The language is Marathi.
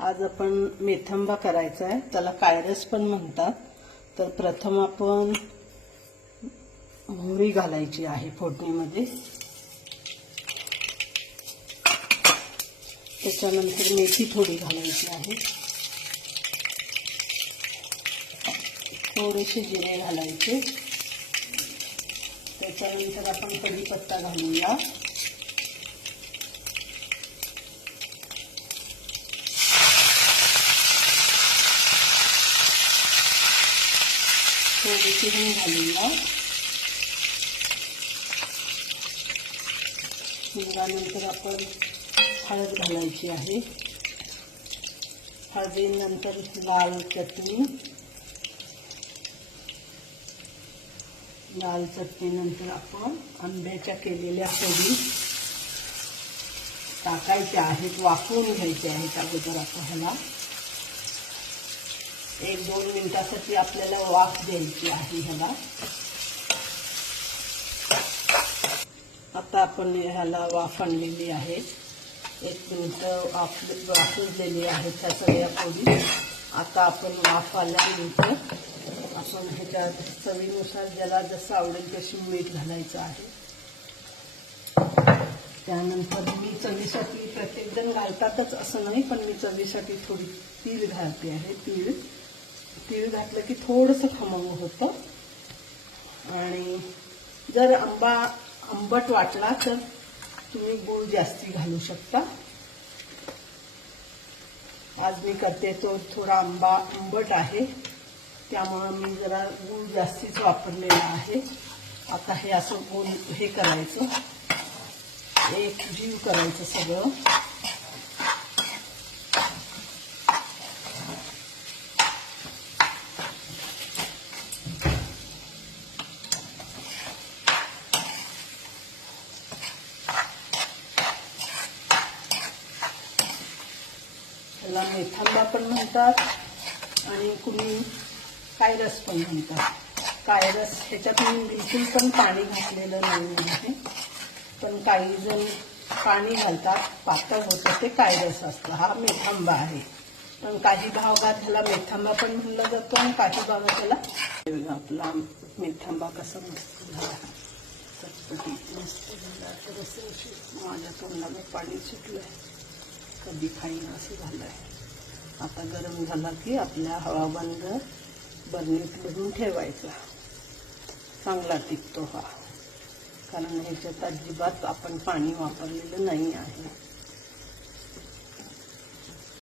आज आपण मेथंबा करायचा आहे त्याला कायरस पण म्हणतात. तर प्रथम आपण मोहरी घालायची आहे फोडणीमध्ये. त्याच्यानंतर मेथी थोडी घालायची आहे. थोडेसे जिरे घालायचे. त्याच्यानंतर आपण कढीपत्ता घालूया. थोडीशी चिरून घालूया हिंगानंतर आपण हळद घालायची आहे. हळदीनंतर लाल चटणी. लाल चटणीनंतर आपण आंब्याच्या केलेल्या फोडी टाकायच्या आहेत वाफवून घ्यायच्या आहेत अगोदर आपण ह्याला एक दोन मिनिटासाठी आपल्याला वाफ द्यायची आहे ह्याला. आता आपण ह्याला वाफ आणलेली आहे. एक मिनिट वाफ वाफलेली आहे त्या सगळ्या पोळी. आता आपण वाफ आल्यानंतर आपण ह्याच्या चवीनुसार ज्याला जसं आवडेल तशी मीठ घालायचं आहे. त्यानंतर मी चवीसाठी प्रत्येक जण घालतातच असं नाही पण मी चवीसाठी थोडी तीळ घालते आहे तीळ. तीळ घातलं की थोडंसं खमंग होतं. आणि जर आंबा आंबट वाटला तर तुम्ही गूळ जास्ती घालू शकता. आज मी करते तो थोडा आंबा आंबट आहे. त्यामुळं मी जरा गूळ जास्तीच वापरलेला आहे. आता हे असं गूळ हे करायचं. एक जीव करायचं सगळं. त्याला मेथांबा पण म्हणतात आणि कुणी कायरस पण म्हणतात. कायरस ह्याच्यात मी बिलकुल पण पाणी घातलेलं नाही आहे. पण काही जण पाणी घालतात पातळ होतं ते कायरस असतं. हा मेथांबा आहे. पण काही भागात ह्याला मेथांबा पण म्हणलं जातो आणि काही भागात त्याला आपला मेथांबा कसा मस्त झाला. चटपटी मस्त झाला. तर असं माझ्या तोंडाला पाणी सुटलंय. डिफाईन असं असं आहे आता गरम झाला की आपल्या हवाबंद बरणीत भरून ठेवायचा. चांगला टिकतो हा. कारण ह्याच्यात अजिबात आपण पाणी वापरलेलं नाही आहे.